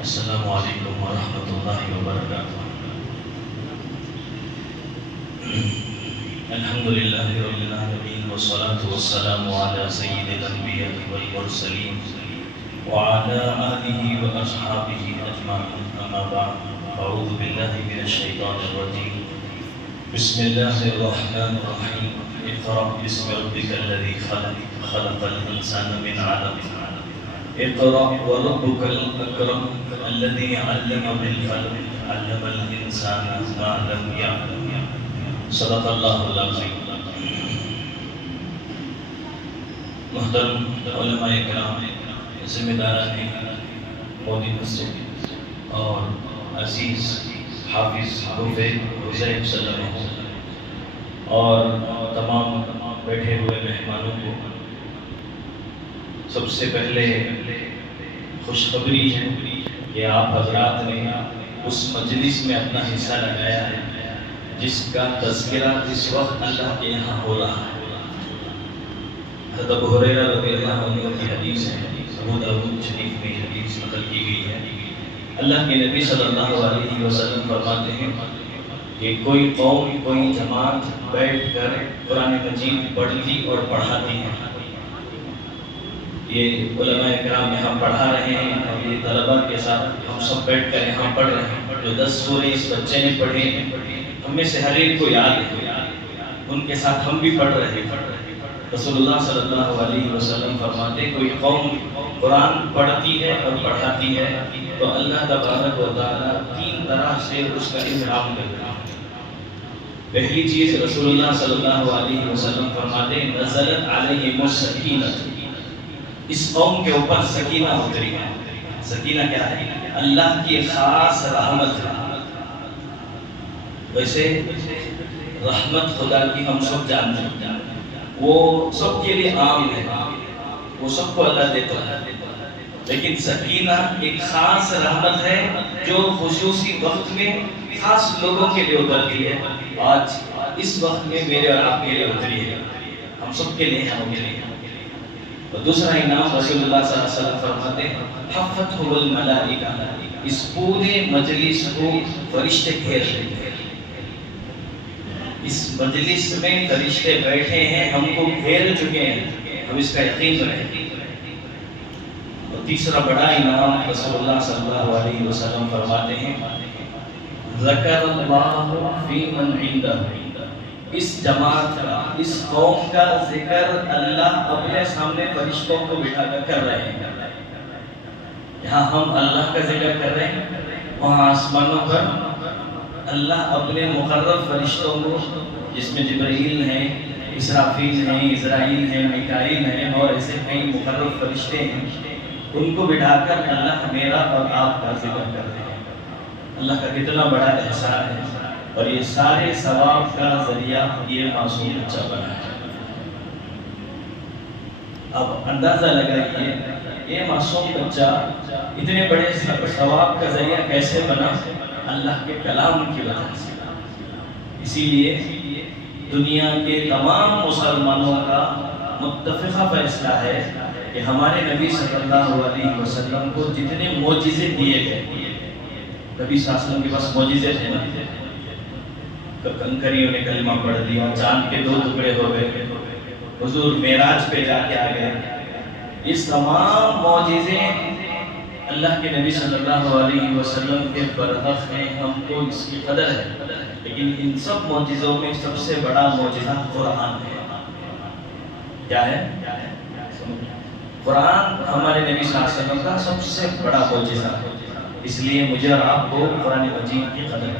السلام علیکم ورحمۃ اللہ وبرکاتہ۔ الحمد للہ رب العالمین والصلاة والسلام علی سید الانبیاء والمرسلین وعلی آلہ واصحابہ اجمعین، اما بعد، اعوذ باللہ من الشیطان الرجیم، بسم اللہ الرحمن الرحیم، اقرأ باسم ربک الذی خلق، خلق الانسان من علق، اقرأ وربك الأكرم الذي علم بالقلم علم الإنسان ما لم يعلم۔ صدق اللہ العظیم۔ محترم علماء کرام، ذمہ داران مودی مسجد اور عزیز حافظ حذیف صلی اللہ علیہ وسلم اور تمام بیٹھے ہوئے مہمانوں کو سب سے پہلے خوشخبری ہے کہ آپ حضرات نے اس مجلس میں اپنا حصہ لگایا ہے جس کا تذکرہ اس وقت اللہ کے یہاں ہو رہا ہے۔ حضرت ابو ہریرہ رضی اللہ عنہ کی حدیث ہے، ابو داؤد شریف میں حدیث نقل کی گئی ہے۔ اللہ کے نبی صلی اللہ علیہ وسلم فرماتے ہیں کہ کوئی قوم، کوئی جماعت بیٹھ کر قرآن مجید پڑھتی اور پڑھاتی ہے۔ یہ علماء کرام یہاں پڑھا رہے ہیں اور یہ طلباء کے ساتھ ہم سب بیٹھ کر یہاں پڑھ رہے ہیں۔ جو 10 سورے اس بچے نے پڑھے ہیں، ہم میں سے ہر ایک کو یاد ہے، ان کے ساتھ ہم بھی پڑھ رہے ہیں۔ رسول اللہ صلی اللہ علیہ وسلم فرماتے کوئی قوم قرآن پڑھتی ہے اور پڑھاتی ہے تو اللہ تبارک و تعالیٰ 3 طرح سے اس کا احترام کرتا ہے۔ پہلی چیز رسول اللہ صلی اللہ علیہ وسلم فرماتے نزلت علیہم السکینہ، اس قوم کے اوپر سکینہ اتری ہے۔ سکینہ کیا ہے؟ اللہ کی خاص رحمت ہے۔ ویسے رحمت خدا کی ہم سب جانتے ہیں، وہ سب کے لیے عام ہے، وہ سب کو اللہ دیتا ہے، لیکن سکینہ ایک خاص رحمت ہے جو خصوصی وقت میں خاص لوگوں کے لیے اترتی ہے۔ آج اس وقت میں میرے اور آپ کے لیے اتری ہے، ہم سب کے لیے ہم کے لیے۔ اور دوسرا انعام رسول اللہ صلی اللہ علیہ وسلم فرماتے ہیں حفتہ الملائکہ، اس پورے مجلس کو فرشتے گھیر لیتے ہیں۔ اس مجلس میں فرشتے بیٹھے ہیں، ہم کو گھیر چکے ہیں، ہم اس کا یقین رکھیں۔ اور تیسرا بڑا انعام رسول اللہ صلی اللہ علیہ وسلم فرماتے ہیں ذکر اللہ فی من عندہ، اس جماعت کا، اس قوم کا ذکر اللہ اپنے سامنے فرشتوں کو بٹھا کر کر رہے ہیں۔ یہاں ہم اللہ کا ذکر کر رہے ہیں، وہاں آسمانوں پر اللہ اپنے مقرب فرشتوں کو، جس میں جبرائیل ہیں، اسرافیل ہیں، اسرائیل ہیں، میکائیل ہیں اور ایسے کئی مقرب فرشتے ہیں، ان کو بٹھا کر اللہ میرا اور آپ کا ذکر کر رہے ہیں۔ اللہ کا کتنا بڑا احسان ہے، اور یہ سارے ثواب کا ذریعہ یہ معصوم بچہ بنا ہے۔ اب اندازہ لگائیے یہ معصوم بچہ اتنے بڑے ثواب کا ذریعہ کیسے بنا؟ اللہ کے کلام کی وجہ سے۔ اسی لیے دنیا کے تمام مسلمانوں کا متفقہ فیصلہ ہے کہ ہمارے نبی صلی اللہ علیہ وسلم کو جتنے معجزے دیے گئے، نبی صلی اللہ علیہ وسلم کے پاس معجزے تھے نا، کنکریوں نے کلمہ پڑھ دیا، چاند کے 2 ٹکڑے ہو گئے، حضور معراج پہ جا کے آ گئے۔ اس تمام معجزے اللہ کے نبی صلی اللہ علیہ وسلم کے برحق ہیں، ہم کو اس کی قدر ہے، لیکن ان سب معجزوں میں سب سے بڑا معجزہ قرآن ہے۔ کیا ہے؟ قرآن ہمارے نبی صلی اللہ علیہ وسلم کا سب سے بڑا معجزہ ہے، اس لیے مجھے اور آپ کو قرآن مجید کی قدر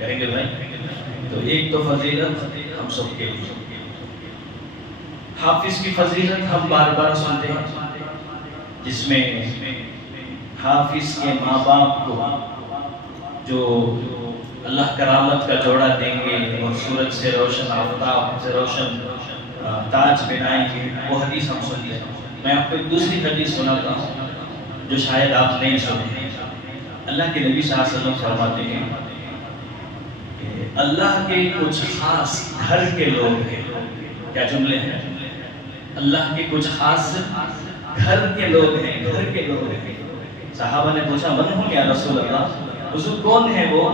کریں گے بھائی۔ تو ایک تو فضیلت ہم سب کے لیے، حافظ کی فضیلت ہم بار بار سنتے ہیں، جس میں حافظ کے ماں باپ کو جو اللہ کرامت کا جوڑا دیں گے اور سورج سے روشن، آفتاب سے روشن تاج بنائیں گے، وہ حدیث ہم سنتے ہیں۔ میں آپ کو ایک دوسری حدیث سناتا ہوں جو شاید آپ نہیں سنے ہیں۔ اللہ کے نبی صلی اللہ علیہ وسلم فرماتے ہیں اللہ کے کچھ خاص گھر کے لوگ ہیں۔ کیا جملے ہیں؟ اللہ کے کچھ خاص گھر کے لوگ ہیں، گھر کے لوگ ہیں۔ صحابہ نے پوچھا من ہوں یا رسول اللہ، حضور کون ہے وہ؟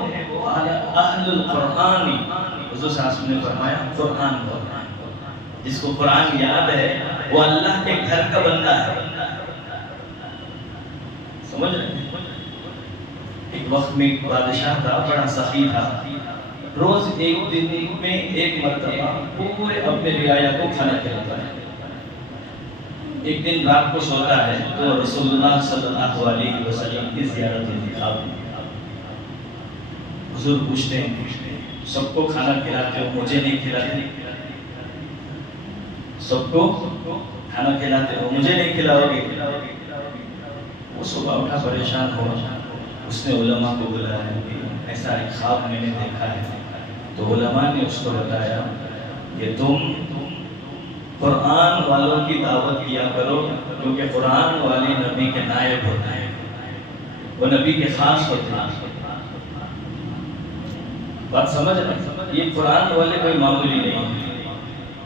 اہل القرآن، حضور صلی اللہ علیہ وسلم نے فرمایا قرآن کو، جس کو قرآن یاد ہے وہ اللہ کے گھر کا بندہ ہے۔ سمجھ رہے ہیں؟ ایک وقت میں ایک بادشاہ تھا، بڑا سخی تھا، روز ایک دن میں ایک مرتبہ پورے اپنے رعایا کو کھانا کھلاتا ہے۔ ایک دن رات کو سوتا ہے تو رسول اللہ صلی اللہ علیہ وسلم کی زیارت ہوتی خواب میں۔ حضور پوچھتے ہیں سب کو کھانا کھلاتے ہو، مجھے نہیں کھلاتے؟ سب کو کھانا کھلاتے ہو، مجھے نہیں کھلاؤ گے؟ وہ صبح اٹھا پریشان ہوا، اس نے علماء کو بلایا کہ ایسا ایک خواب میں نے دیکھا ہے۔ تو علماء نے اس کو بتایا کہ تم قرآن والوں کی دعوت کیا کرو، کیونکہ قرآن والے نبی کے نائب ہوتے ہیں، وہ نبی کے خاص ہوتے ہیں۔ بات سمجھ رہے؟ یہ قرآن والے کوئی معمولی نہیں ہے،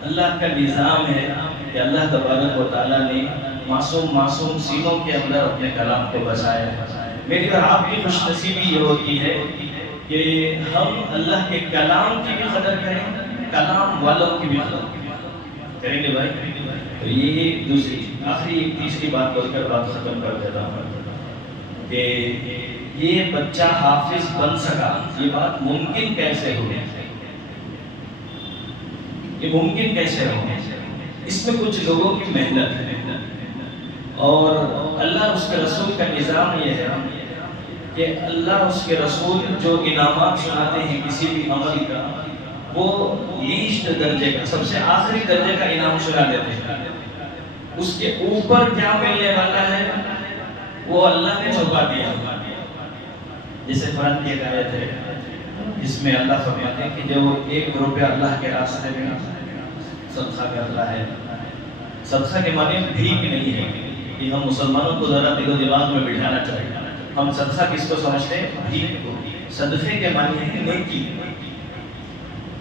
اللہ کا نظام ہے کہ اللہ تبارک و تعالیٰ نے معصوم سینوں کے اندر اپنے کلام کو بسایا ہے۔ میری اور آپ کی خوش نصیبی یہ ہوتی ہے کہ ہم اللہ کے کلام کی بھی قدر کریں، کلام والوں کی بھی قدر کریں گے بھائی۔ تو یہ دوسری آخری ایک تیسری بات بول کر بات ختم کر دیتا ہوں کہ یہ بچہ حافظ بن سکا، یہ بات ممکن کیسے ہو؟ یہ ممکن کیسے ہو؟ اس میں کچھ لوگوں کی محنت ہے، اور اللہ اس کے رسول کا نظام یہ ہے کہ اللہ اس کے رسول جو انعامات سناتے ہیں کسی بھی عمل کا، وہ لیسٹ درجے کا، سب سے آخری درجے کا انعام سنا دیتے ہیں۔ اس کے اوپر کیا ملنے والا ہے وہ اللہ نے چھپا دیا۔ جیسے قرآن کی ایک آیت ہے جس میں اللہ فرماتے ہیں کہ جو 1 روپیہ اللہ کے راستے میں صدقہ کرتا ہے، صدقہ کے معنی بھیک نہیں ہے کہ ہم مسلمانوں کو ذرا دل و دماغ میں بٹھانا چاہیے، ہم صدقہ کس کو سمجھتے ہیں؟ بھیک کو۔ صدقے کے معنی ہے نیکی،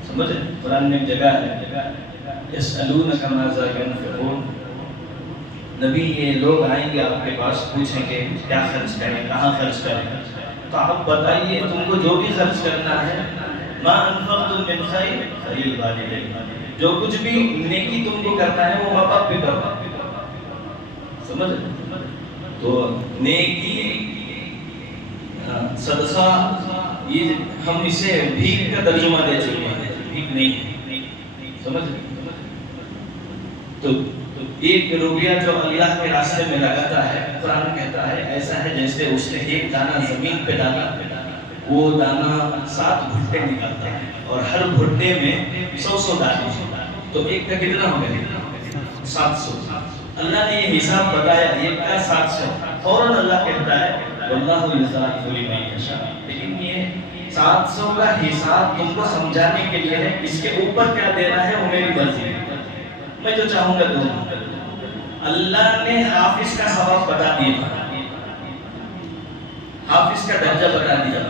سمجھ رہے؟ قرآن میں ایک جگہ ہے یسألونک ماذا ينفقون، نبی یہ لوگ آئیں گے آپ کے پاس پوچھیں گے کیا خرچ کریں، کہاں خرچ کریں، تو آپ بتائیے تم کو جو بھی خرچ کرنا ہے، ما انفقتم من خیر فللوالدین، جو کچھ بھی نیکی تم کو کرنا ہے وہ ماں باپ بھی کرو۔ سمجھ؟ تو نیکی، صدقہ، یہ ہم اسے بھیک کا ترجمہ دے چکے ہیں، بھیک نہیں ہے۔ سمجھ؟ تو 1 روپیہ جو اللہ کے راستے میں لگاتا ہے، قرآن کہتا ہے ایسا ہے جیسے اس نے ایک دانہ زمین پہ ڈالا، وہ دانہ 7 بھٹے نکالتا ہے، اور ہر بھٹے میں 100 دانے، تو ایک کا کتنا ہو گیا؟ 700۔ اللہ نے یہ حساب بتایا، ایک کا 700، فوراً اللہ کہتا ہے واللہ یضاعف لمن یشاء، لیکن یہ 700 کا حساب تم کو سمجھانے کے لیے ہے، اس کے اوپر کیا دینا ہے وہ میری مرضی ہے، میں جو چاہوں گا دوں گا۔ اللہ نے حافظ کا ثواب بتا دیا، حافظ کا درجہ بتا دیا،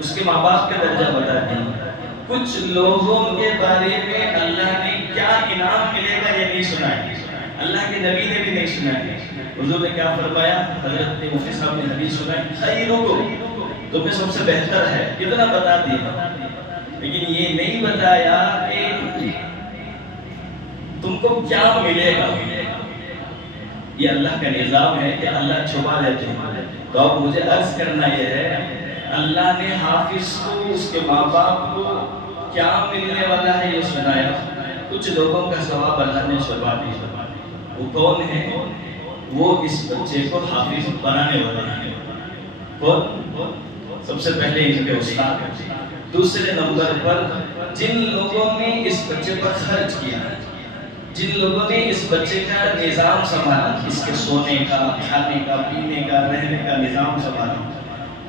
اس کے ماں باپ کا درجہ بتا دیا۔ کچھ لوگوں کے بارے میں اللہ نے کیا انعام ملے گا یہ نہیں سنا ہے، اللہ کے نبی نے بھی نہیں سنا ہے۔ حضور نے کیا فرمایا؟ حضرت مفتی صاحب نے حدیث سنائی، خیرکم، تم میں سب سے بہتر ہے، کتنا بتا دیا، لیکن یہ نہیں بتایا کہ تم کو کیا ملے گا۔ یہ اللہ کا نظام ہے کہ اللہ چھپا دیتے ہیں۔ تو اب مجھے عرض کرنا یہ ہے، اللہ نے حافظ کو، اس کے ماں باپ کو کیا ملنے والا ہے یہ سنایا، کچھ لوگوں کا ثواب اللہ نے چھپا دیا۔ وہ کون ہے؟ وہ اس بچے کو حافظ بنانے والے ہیں۔ کون؟ سب سے پہلے ان کے استاد، دوسرے نمبر پر جن لوگوں نے اس بچے پر خرچ کیا، جن لوگوں نے اس بچے کا نظام سنبھالا، اس کے سونے کا، کھانے کا، پینے کا، رہنے کا نظام سنبھالا،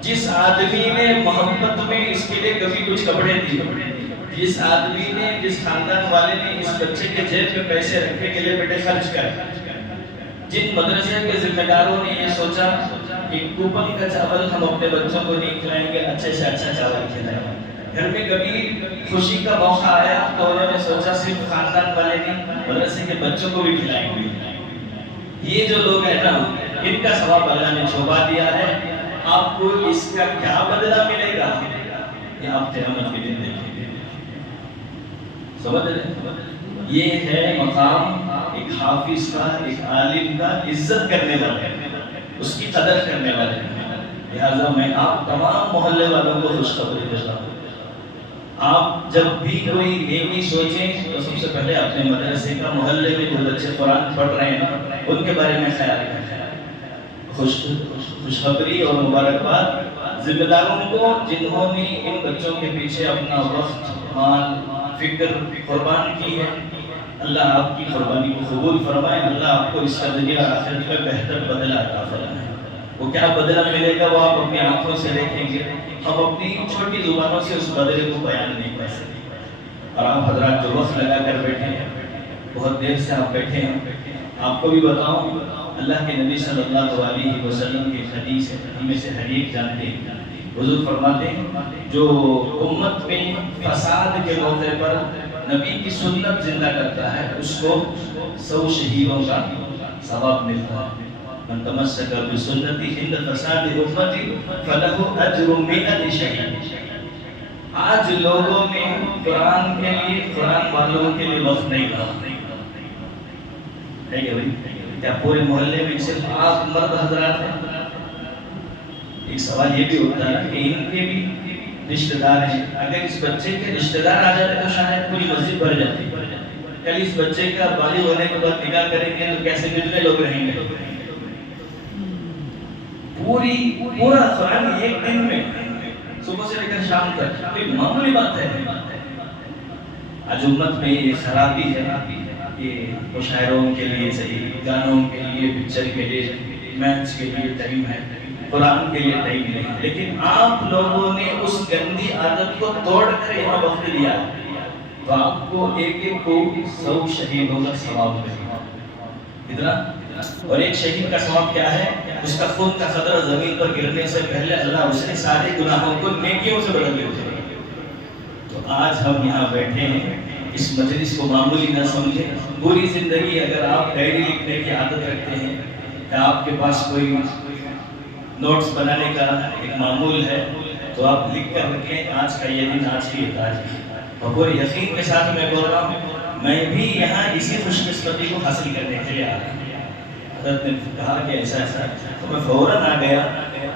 جس آدمی نے محبت میں اس کے لیے کبھی کچھ کپڑے دیے، جس آدمی نے، جس خاندان والے نے اس بچے کے جیب میں پیسے رکھنے کے لیے بیٹے خرچ کر، جن مدرسے کے ذمہ داروں نے یہ سوچا کہ کوپن کا چاول ہم اپنے بچوں کو نہیں کھلائیں گے، اچھے سے اچھا چاول کھلائیں گے، گھر میں کبھی خوشی کا موقع آیا تو انہوں نے سوچا صرف خاندان والے نہیں، مدرسے کے بچوں کو بھی کھلائیں گے۔ یہ جو لوگ ہیں نا، ان کا ثواب اللہ نے چھپا دیا ہے، آپ کو اس کا کیا بدلہ ملے گا یہ آپ قیامت کے دن دیکھیں گے۔ سمجھ رہے؟ یہ ہے مقام ایک حافظ کا، ایک عالم کا، عزت کرنے والے، اس کی قدر کرنے والے۔ لہٰذا میں آپ تمام محلے والوں کو خوشخبری دیتا ہوں، آپ جب بھی کوئی نیکی سوچیں تو سب سے پہلے اپنے مدرسے کا، محلے میں جو بچے قرآن پڑھ رہے ہیں ان کے بارے میں خیال رکھیں۔ خوشخبری اور مبارکباد ذمہ داروں کو جنہوں نے ان بچوں کے پیچھے اپنا وقت، مال، فکر قربان کی ہے۔ اللہ آپ کی قربانی کو قبول فرمائے، اللہ آپ کو اس کا دنیا اور آخرت میں بہتر بدلہ عطا فرمائے۔ وہ کیا بدلہ ملے گا وہ آپ اپنی آنکھوں سے دیکھیں گے، ہم اپنی چھوٹی زبانوں سے اس بدلے کو بیان نہیں کر سکتے۔ اور آپ حضرات جو وقت لگا کر بیٹھے ہیں، بہت دیر سے آپ بیٹھے ہیں، آپ کو بھی بتاؤں اللہ کے نبی صلی اللہ علیہ وسلم کی حدیث ہے، ہم میں سے ہر ایک جانتے ہیں۔ حضور فرماتے ہیں جو امت میں فساد کے موقع پر نبی کی سنت زندہ کرتا ہے اس کو 100 شہیدوں کا ثواب ملتا ہے۔ من تمسک بسنتی عند فساد امتی فلہ اجر 100 شہید۔ آج لوگوں نے قرآن کے لیے، قرآن والوں کے لیے وقت نہیں رہا ہے کہ بھائی کیا پورے محلے میں صرف آپ مرد حضرات ہیں؟ ایک سوال یہ بھی ہوتا ہے کہ ان کے بھی رشتہ دار ہیں، اگر اس بچے کے رشتہ دار آ جاتے تو شاید پوری مسجد بھر جاتی۔ کل اس بچے کا بالغ ہونے کے بعد نکاح کریں گے تو کیسے کتنے لوگ رہیں گے؟ پورا قرآن ایک دن میں صبح سے لے کر شام تک، کوئی معمولی بات ہے؟ آج امت میں یہ خرابی ہے کہ مشاعروں کے لیے صحیح، گانوں کے لیے، پکچر کے لیے، میچ کے لیے ٹائم ہے، قرآن کے لیے ٹائم نہیں۔ لیکن آپ لوگوں نے اس گندی عادت کو توڑ کر یہاں وقت دیا تو آپ کو ایک ایک کو 100 شہیدوں کا ثواب ملے گا۔ اتنا؟ اور ایک شہید کا ثواب کیا ہے؟ اس کا خون کا قطرہ زمین پر گرنے سے پہلے اللہ اس کے سارے گناہوں کو نیکیوں سے بدل دیتے ہیں۔ تو آج ہم یہاں بیٹھے ہیں، اس مجلس کو معمولی نہ سمجھیں۔ پوری زندگی اگر آپ ڈائری لکھنے کی عادت رکھتے ہیں یا آپ کے پاس کوئی نوٹس بنانے کا ایک معمول ہے تو آپ لکھ کر رکھیں آج کا یہ دن، آج کی یہ تاریخ۔ اور پورے یقین کے ساتھ میں بول رہا ہوں میں بھی یہاں اسی خوش قسمتی کو حاصل کرنے کے لیے آ رہا ہوں۔ حضرت نے کہا کہ ایسا ایسا تو میں فوراً آ گیا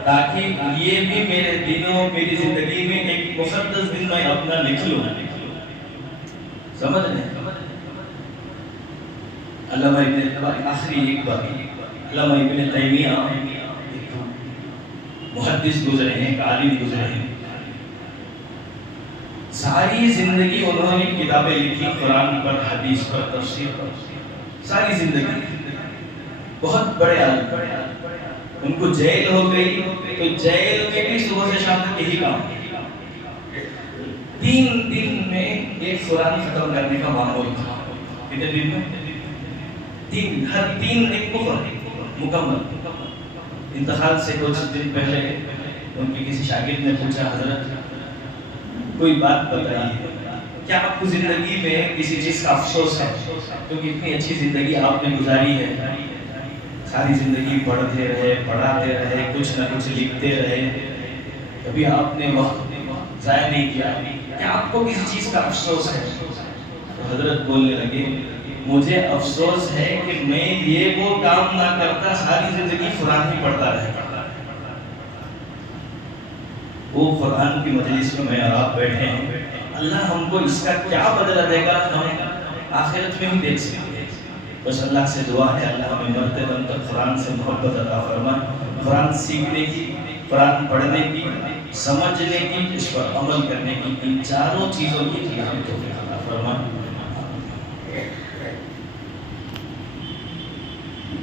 تاکہ یہ بھی میرے دنوں، میری زندگی میں ایک مقدس دن میں اپنا لکھ لوں۔ سمجھ رہے ہیں؟ علامہ ابن آخری ایک بات، علامہ ابن تیمیہ محدث گزرے ہیں، ایک عالم گزرے ہیں، ساری زندگی انہوں نے کتابیں لکھی قرآن پر، حدیث پر، تفسیر پر، ساری زندگی بہت بڑے عالم۔ ان کو جیل ہو گئی تو جیل میں بھی صبح سے شام تک یہی کام، 3 دن میں ایک قرآن ختم کرنے کا معمول تھا۔ کتنے دن میں؟ 3، ہر 3 دن مکمل۔ انتقال سے کچھ دن پہلے ان کے کسی شاگرد نے پوچھا حضرت کوئی بات بتائیے، کیا آپ کو زندگی میں کسی چیز کا افسوس ہے؟ کیونکہ اتنی اچھی زندگی آپ نے گزاری ہے، ساری زندگی پڑھتے رہے، پڑھاتے رہے، کچھ نہ کچھ لکھتے رہے، کبھی آپ نے وقت ضائع نہیں کیا، کیا آپ کو کسی چیز کا افسوس ہے؟ تو حضرت بولنے لگے مجھے افسوس ہے کہ میں یہ وہ کام نہ کرتا، ساری زندگی قرآن ہی پڑھتا رہتا۔ وہ قرآن کی مجلس میں اور آپ بیٹھے ہیں، اللہ ہم کو اس کا کیا بدلہ دے گا ہم آخرت میں ہی دیکھ سکتے ہیں۔ بس اللہ سے دعا ہے اللہ ہمیں مرتے دم تک قرآن سے محبت عطا فرمائے، قرآن سیکھنے کی، قرآن پڑھنے کی، سمجھنے کی، اس پر عمل کرنے کی، ان چاروں چیزوں کی ہمیں توفیق عطا فرمائے۔